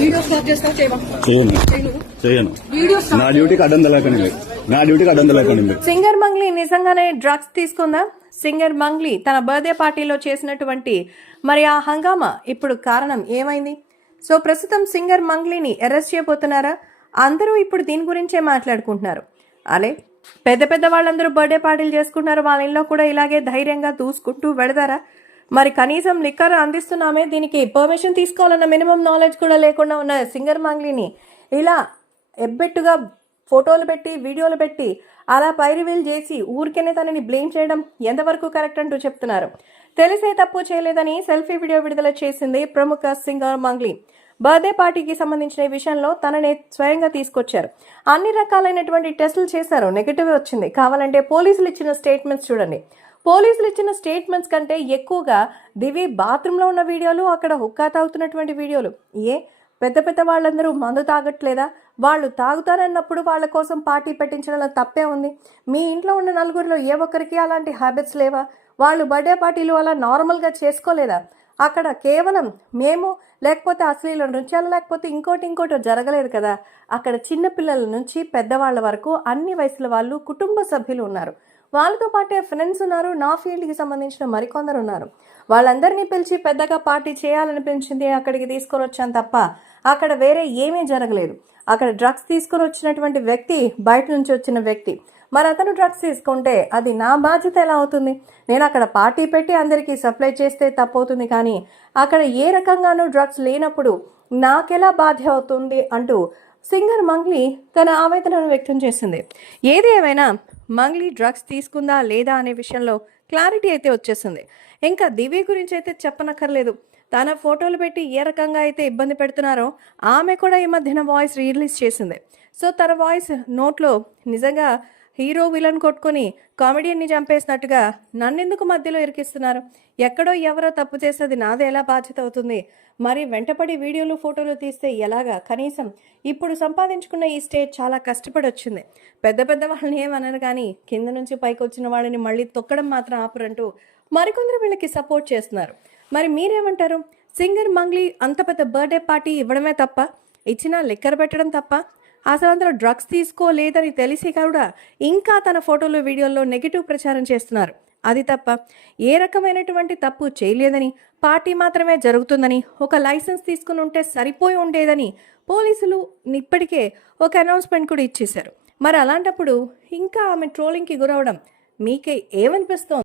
Video start చేస్తావా చేయవా? చేయను. నా డ్యూటీకి అడ్డం తెలకండి. సింగర్ మంగ్లీ నిజంగానే డ్రగ్స్ తీసుకుందా? సింగర్ మంగ్లీ తన బర్త్డే పార్టీలో చేసినటువంటి మరి ఆ హంగామా ఇప్పుడు కారణం ఏమైంది? సో ప్రస్తుతం సింగర్ మంగ్లీని అరెస్ట్ చేయబోతున్నారా? అందరూ ఇప్పుడు దీని గురించే మాట్లాడుకుంటున్నారు. అలే పెద్ద పెద్ద వాళ్ళందరూ బర్త్డే పార్టీలు చేసుకుంటున్నారు, వాళ్ళ ఇంట్లో కూడా ఇలాగే ధైర్యంగా దూసుకుంటూ వెళతారా? మరి కనీసం లిక్కర్ అందిస్తున్నామే, దీనికి పర్మిషన్ తీసుకోవాలన్న మినిమం నాలెడ్జ్ కూడా లేకుండా ఉన్న సింగర్ మంగ్లీని ఇలా ఎబ్బెట్టుగా ఫోటోలు పెట్టి వీడియోలు పెట్టి అలా పైరివీల్ చేసి ఊరికేనే తనని బ్లేమ్ చేయడం ఎంతవరకు కరెక్ట్ అంటూ చెప్తున్నారు. తెలిసే తప్పు చేయలేదని సెల్ఫీ వీడియో విడుదల చేసింది ప్రముఖ సింగర్ మంగ్లీ. బర్త్డే పార్టీకి సంబంధించిన ఈ విషయంలో తననే స్వయంగా తీసుకొచ్చారు. అన్ని రకాలైనటువంటి టెస్టులు చేశారు, నెగిటివ్ వచ్చింది. కావాలంటే పోలీసులు ఇచ్చిన స్టేట్మెంట్స్ చూడండి. పోలీసులు ఇచ్చిన స్టేట్మెంట్స్ కంటే ఎక్కువగా దివి బాత్రూంలో ఉన్న వీడియోలు, అక్కడ హుక్కా తాగుతున్నటువంటి వీడియోలు. పెద్ద పెద్ద వాళ్ళందరూ మందు తాగట్లేదా? వాళ్ళు తాగుతారన్నప్పుడు వాళ్ళ కోసం పార్టీ పెట్టించడంలో తప్పే ఉంది. మీ ఇంట్లో ఉన్న నలుగురిలో ఏ ఒక్కరికి అలాంటి హ్యాబిట్స్ లేవా? వాళ్ళు బర్త్డే పార్టీలు అలా నార్మల్గా చేసుకోలేదా? అక్కడ కేవలం మేము లేకపోతే అశ్లీల నృత్యాలు లేకపోతే ఇంకోటి జరగలేదు కదా. అక్కడ చిన్న పిల్లల నుంచి పెద్దవాళ్ళ వరకు అన్ని వయసుల వాళ్ళు, కుటుంబ సభ్యులు ఉన్నారు. వాళ్ళతో పాటే ఫ్రెండ్స్ ఉన్నారు, నా ఫీల్డ్కి సంబంధించిన మరికొందరు ఉన్నారు. వాళ్ళందరినీ పిలిచి పెద్దగా పార్టీ చేయాలనిపించింది, అక్కడికి తీసుకొని వచ్చాను తప్ప అక్కడ వేరే ఏమీ జరగలేదు. అక్కడ డ్రగ్స్ తీసుకొని వచ్చినటువంటి వ్యక్తి బయట నుంచి వచ్చిన వ్యక్తి. మరి అతను డ్రగ్స్ తీసుకుంటే అది నా బాధ్యత ఎలా అవుతుంది? నేను అక్కడ పార్టీ పెట్టి అందరికీ సప్లై చేస్తే తప్పవుతుంది, కానీ అక్కడ ఏ రకంగానూ డ్రగ్స్ లేనప్పుడు నాకెలా బాధ్యత అవుతుంది అంటూ సింగర్ మంగ్లీ తన ఆవేదనను వ్యక్తం చేసింది. ఏది ఏమైనా మంగ్లీ డ్రగ్స్ తీసుకుందా లేదా అనే విషయంలో క్లారిటీ అయితే వచ్చేసింది. ఇంకా దివి గురించి అయితే చెప్పనక్కర్లేదు. తన ఫోటోలు పెట్టి ఏ రకంగా అయితే ఇబ్బంది పెడుతున్నారో ఆమె కూడా ఈ మధ్యన వాయిస్ రిలీజ్ చేసింది. సో తన వాయిస్ నోట్లో నిజంగా హీరో విలన్ కొట్టుకొని కామెడియన్ని చంపేసినట్టుగా నన్నెందుకు మధ్యలో ఇరికిస్తున్నారు? ఎక్కడో ఎవరో తప్పు చేసేది నాదే ఎలా బాధ్యత అవుతుంది? మరి వెంటపడి వీడియోలు ఫోటోలు తీస్తే ఎలాగా? కనీసం ఇప్పుడు సంపాదించుకున్న ఈ స్టేజ్ చాలా కష్టపడి వచ్చింది. పెద్ద పెద్ద వాళ్ళని ఏమనరు, కానీ కింద నుంచి పైకి వచ్చిన వాళ్ళని మళ్ళీ తొక్కడం మాత్రం ఆపరంటూ మరికొందరు వీళ్ళకి సపోర్ట్ చేస్తున్నారు. మరి మీరేమంటారు? సింగర్ మంగ్లీ అంత పెద్ద బర్త్డే పార్టీ ఇవ్వడమే తప్ప, ఇచ్చినా లిక్కర్ పెట్టడం తప్ప, అసలు అందరూ డ్రగ్స్ తీసుకోలేదని తెలిసి కూడా ఇంకా తన ఫోటోలు వీడియోల్లో నెగిటివ్ ప్రచారం చేస్తున్నారు. అది తప్ప ఏ రకమైనటువంటి తప్పు చేయలేదని, పార్టీ మాత్రమే జరుగుతుందని, ఒక లైసెన్స్ తీసుకుని ఉంటే సరిపోయి ఉండేదని పోలీసులు ఇప్పటికే ఒక అనౌన్స్మెంట్ కూడా ఇచ్చేశారు. మరి అలాంటప్పుడు ఇంకా ఆమె ట్రోలింగ్కి గురవడం మీకే ఏమనిపిస్తోంది?